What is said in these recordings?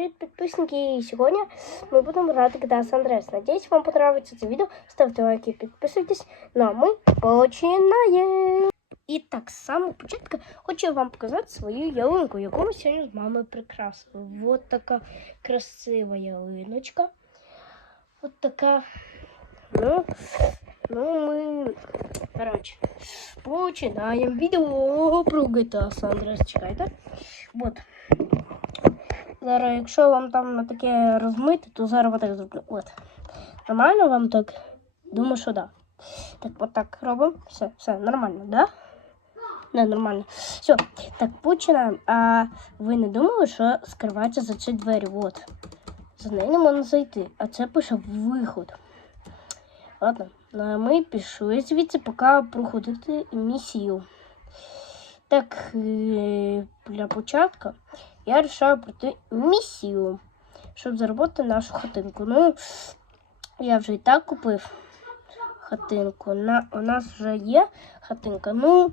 привет, підписники! І сьогодні ми будемо грати GTA San Andreas. Надіюсь, вам понравится це відео. Ставте лайки, підписуйтесь. Ну а ми починаємо! І так, з самого початку хочу вам показати свою ялинку, яку ми сьогодні з мамою прикрасили. Вот така красива ялиночка. Вот така. Ну, ну ми. Коротше, починаємо відео про GTA San Andreas. Чекайте. Вот. Зараз, якщо вам там таке розмити, то зараз отак зроблю. От. Нормально вам так? Думаю, що да. Так, от так робимо. Все, все, нормально, да? Не, нормально. Все, так, починаємо. А ви не думали, що скривається за ці двері? От. За неї не можна зайти. А це пише виход. Ладно, ну, а ми пішли звідси, поки проходити місію. Так, е, для початку я вирішаю пройти місію, щоб заробити нашу хатинку. Ну, я вже і так купив хатинку. На, у нас вже є хатинка. Ну,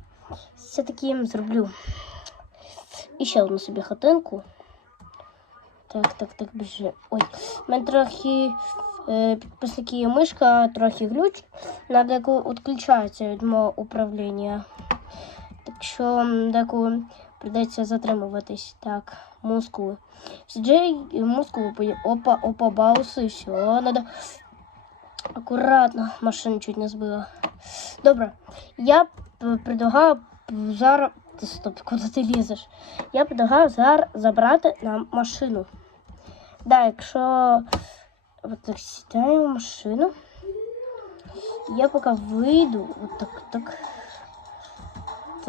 все-таки зроблю і ще одну собі хатинку. Так, так, так, біжи. Ой, у мене трохи е, підписники мишка, трохи глюч. Надо відключається від мого управління. Так що деколи придеться затримуватись. Так, мускули. Джей, мускули пої- Опа, опа, бауси, все, надо. Акуратно, машину чуть не збила. Добре, я предлагаю зараз. Стоп, куди ти лізеш? Я предлагаю зараз забрати нам машину. Да, якщо от так сідаю в машину, я поки вийду, от так, так.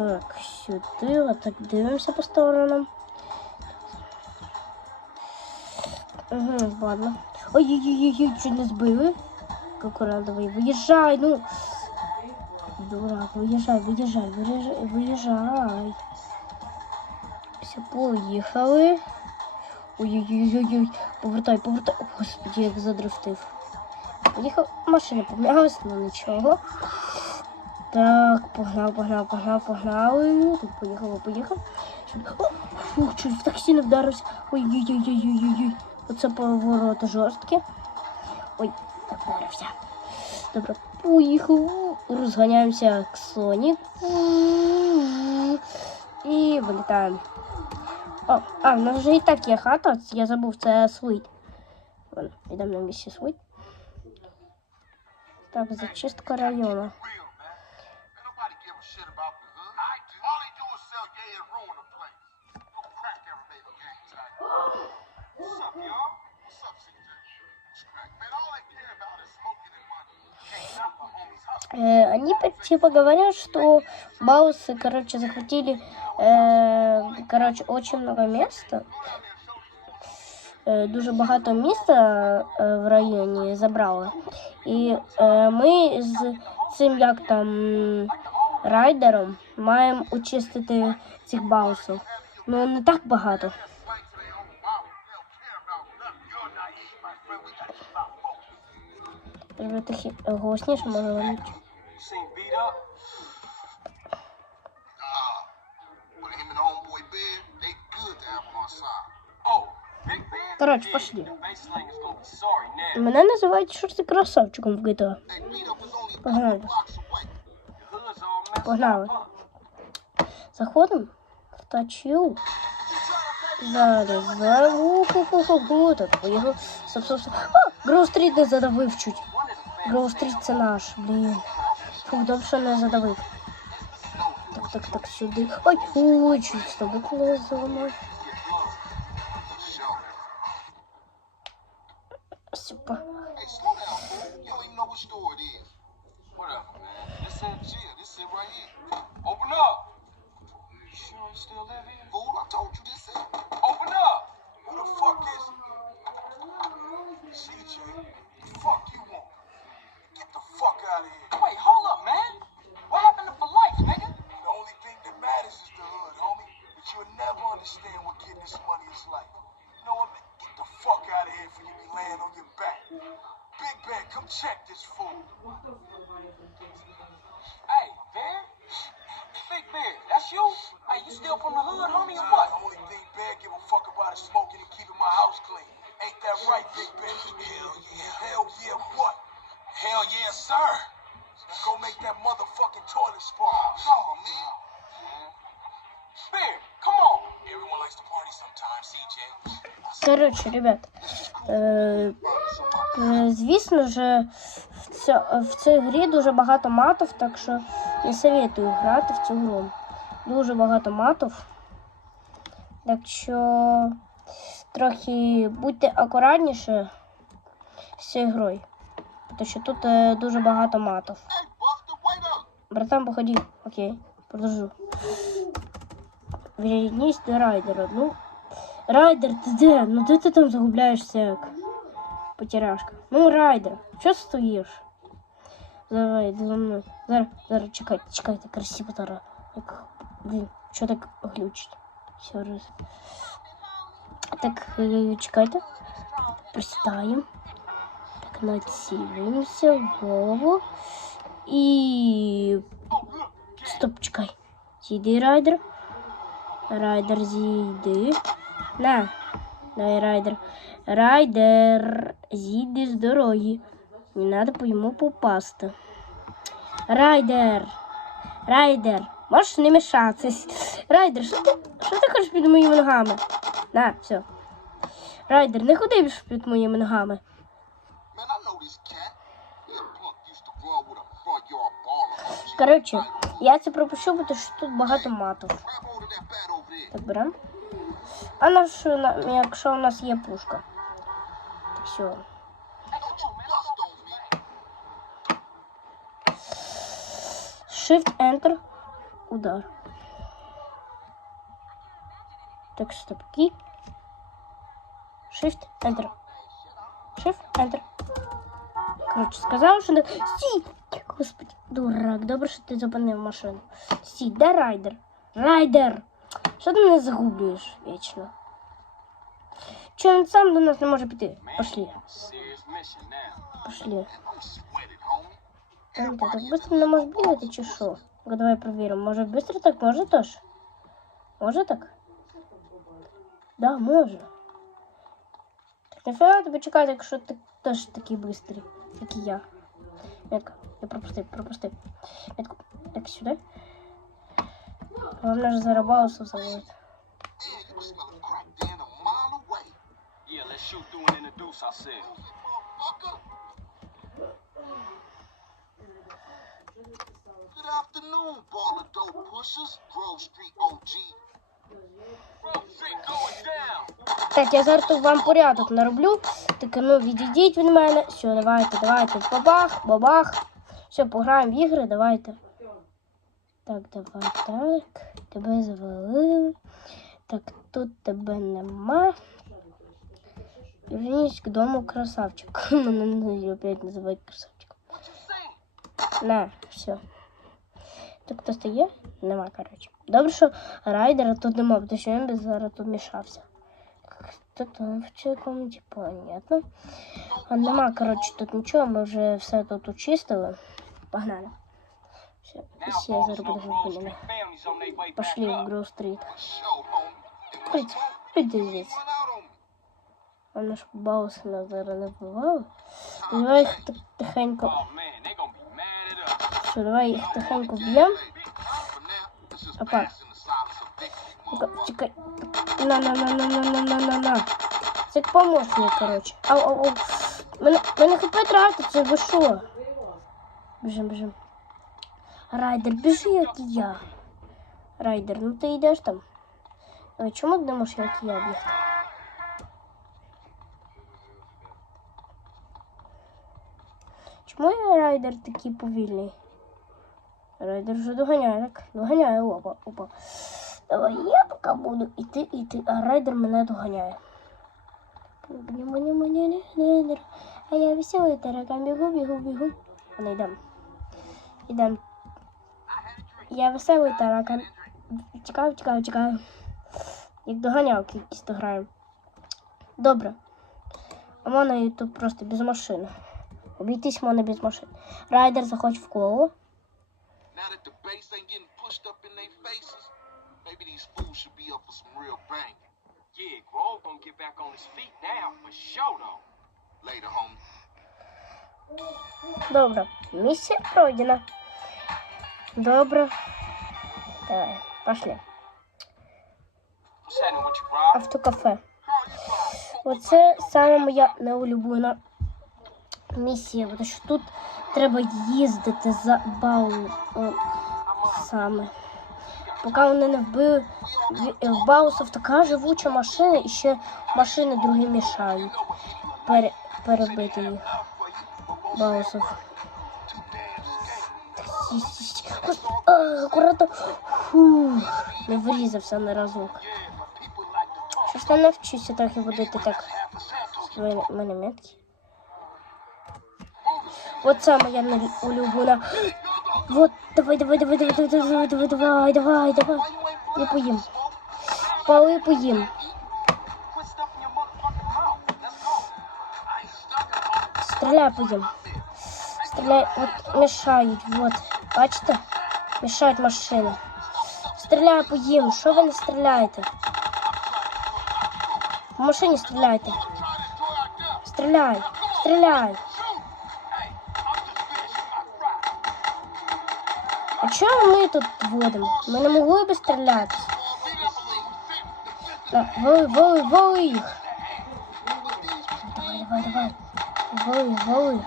Так, сюди, отак дивимося по сторонам. Угу, ладно. Ой-ой-ой, чуть не збили. Аккуратно, давай, виїжджай, ну. Дурак, виїжджай, виїжджай, виїжджай, виїжджай. Все, поїхали. Ой-ой-ой-ой, повертай, повертай. О, Господи, як задрифтив. Поїхав, машина пом'ялась, ну нічого. Так, погнав, погнав, погнав, погнали. Тут поїхав, поїхав. О, фух, чуть в таксі не вдарився. Ой-ой-ой-ой-ой-ой. Оце повороти жорсткі. Ой, так вдарився. Добре, поїхав. Розганяємося як Сонік. І вилітаємо. О, а, в нас вже і так є хата. Я забув, це свит. Йдемо на місці свит. Так, зачистка району. Э, они по- типа говорят, что Баусы, короче, захватили, э, короче, очень много места. Е, Дуже багато міста е, в районі забрали. І е, ми з цим як там м, райдером маємо очистити цих баусів. Ну не так багато. Base slang is gonna be sorry now. Мене називають шорти красавчиком в GTA. Погнали. Погнали. up, huh? Заходимо в тачу. Зараз зарву ху-ху-ху-ху. Так, поїхав. Стоп, стоп, стоп. А, Гроу-стріт не задавив чуть. Гроу-стріт це наш, блін. Фух, що не задавив. Так, так, так, сюди. Ой, ой, чуть не зламав. Супа. Hey, slow down, fool. You don't even understand what getting this money is like. You know what, man? Get the fuck out of here before you be laying on your back. Big Ben, come check this fool. Hey, Bear? Big Bear, that's you? Hey, you still from the hood, homie, or what? The only thing Ben give a fuck about is smoking and keeping my house clean. That's right, Big Ben. Hell yeah. Hell yeah, what? Hell yeah, sir. Go make that motherfucking toilet spark. Коротше, ребят, е, е, звісно ж, в, цій грі дуже багато матів, так що не советую грати в цю гру. Дуже багато матів. Так що трохи будьте акуратніше з цією грою. Тому що тут е, дуже багато матів. Братан, походи. Окей, продолжу. Вернись до райдера. Ну, райдер, ти де? Ну де ти там загубляєшся як потеряшка? Ну, райдер, що стоїш? Давай, за мною. Зараз, зараз, чекайте, чекайте, красиво зараз. Блін, що так глючить? Все раз. Так, е, чекайте. Присідаємо. Так, націлюємося в голову. І. Стоп, чекай. Зійди, райдер. Райдер, зійди. На. Дай райдер. Райдер, зійди з дороги. Не треба по йому попасти. Райдер. Райдер. Можеш не мішатися. Райдер, що ти, що ти хочеш під моїми ногами? На, все. Райдер, не ходи більше під моїми ногами. Коротше, я це пропущу, бо тут багато there. Так беремо. А на що, на- якщо у нас є пушка? Так все. Don't you bust on me. Shift Enter. Удар. Так, стоп. Кі. Shift Enter. Shift Enter. Коротше, сказав, що не. Стій! Господи, дурак, добре, що ти зупинив машину. Стій, де райдер? Райдер! Що ти мене загублюєш вічно? Чого він сам до нас не може піти? Пошли, Serious mission now. пошли. Don't sweat it, homie. Там ти так швидко не можеш бігати чи що? Ну, давай перевіримо. Може швидко так може теж? Може так? Да, може. Так нафіга тебе чекати, якщо ти теж такий швидкий, як і я. Метка, я пропустив, пропустив. Метку, так сюди. Вона ж за рибалку зовут. Good afternoon, baller dope pushers, Grove Street OG. Так, я зараз тут вам порядок нароблю. Так, ну відійдіть від мене. Все, давайте, давайте. Бабах, бабах. Все, пограємо в ігри, давайте. Так, давай так. Тебе завалили. Так, тут тебе нема. Вернись к дому, красавчик. Мене опять називають красавчиком. На, все. Тут хтось є? Нема, коротше. Добре, що райдера тут нема, тому що він би зараз тут мішався. Хто там в цій комнаті, понятно. А нема, коротше, тут нічого, ми вже все тут очистили. Погнали. On their way back Пошли в run out on me. А наш баус нас зараз не. Давай at us. Що, давай now, it's just Опа. Чекай, На, на, на, на, на, на, на, на, на. Це як помощник, коротше. Ау, ау, ау. Мене, мене хп тратиться, ви що? Біжим, біжим. Райдер, біжи, як я. Райдер, ну ти йдеш там. Ой, чому ти не можеш, як я бігти? Чому я райдер такий повільний? Райдер вже доганяє, так? Доганяє, опа, опа. Давай я поки буду іти, іти, а райдер мене доганяє. А я веселий таракан, бігу, бігу, бігу. А не йдем. Я веселий таракан. Чекаю, чекаю, чекаю. Як доганялки якісь дограю. Добре. А мене тут просто без машин. Обійтись мене без машин. Райдер заходь в коло. Добре, місія пройдена. Добре. Давай, пошли. Автокафе. Оце саме моя неулюблена місія, тому що тут треба їздити за бау саме. Поки вони не вбили в Баусов така живуча машина, і ще машини другі мішають пере, перебити їх. Баусов. А, Акуратно. Фух, не врізався на разок. Щось не навчуся трохи водити так. У мене- у мене метки. Оце моя не- улюблена. Вот, давай, давай, давай, давай, давай, давай, давай, давай, давай, давай. Я поїм. Пали поїм. Quit stuffing your motherfucking mouth. Let's go. Стріляй поїм. Стріляй, от мішають, вот. Бачите? Мішають машини. Стріляй поїм. Що ви не стріляєте? В машині стріляйте. Стріляй, стріляй. А чого ми тут водимо? Ми не могли би стріляти. Воли, воли, воли їх. Давай, давай, давай. Воли, воли.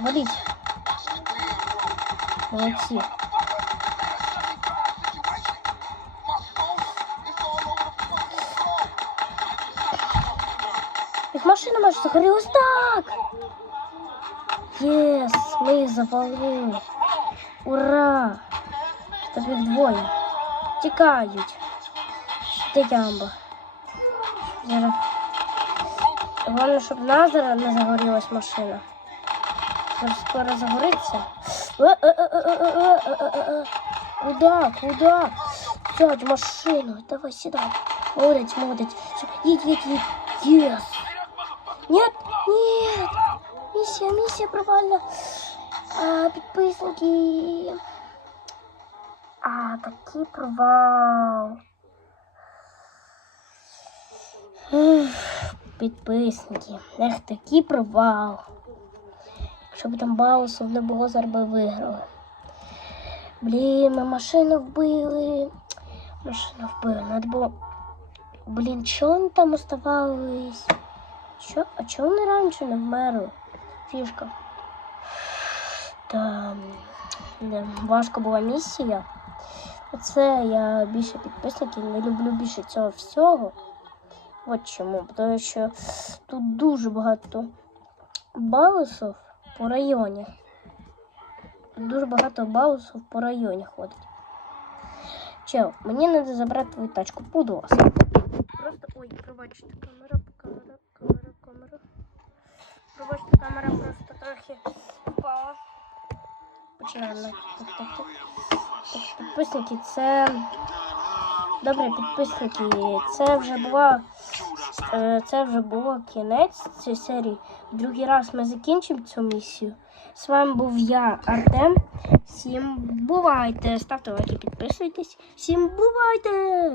Валіть. Молодці. Їх машина майже загорілась так. Єс, ми їх завалили. Ура! Тобі вдвоє. Тікають. Де ямба? Зараз. Головне, щоб Назара не загорілась машина. Скоро загориться. Куда? Куда? Сядь машину. Давай сюда. Молодец, молодец. Едь, едь, едь. Yes. Нет, нет. Миссия, миссия провальна. А, підписники. А, такий провал. Ух. Ех, такий провал. Якщо б там Баусов не було, зараз виграли. Блін, ми машину вбили. Машину вбили. Надо було. Блін, чого вони там оставались? Що? А чого вони раніше не вмерли? Фішка. Та не, важка була місія. Оце я більше підписників, не люблю більше цього всього. От чому. Тому що тут дуже багато балусів по районі. Дуже багато балусів по районі ходить. Чел, мені треба забрати твою тачку. Буду вас. Просто ой, пробачте, камера, камера, камера, камера. Пробачте, камера просто трохи впала. Починаємо. Так, підписники, це. Добре, підписники, це вже була. е, Це вже було кінець цієї серії. Другий раз ми закінчимо цю місію. З вами був я, Артем. Всім бувайте! Ставте лайки, підписуйтесь. Всім бувайте!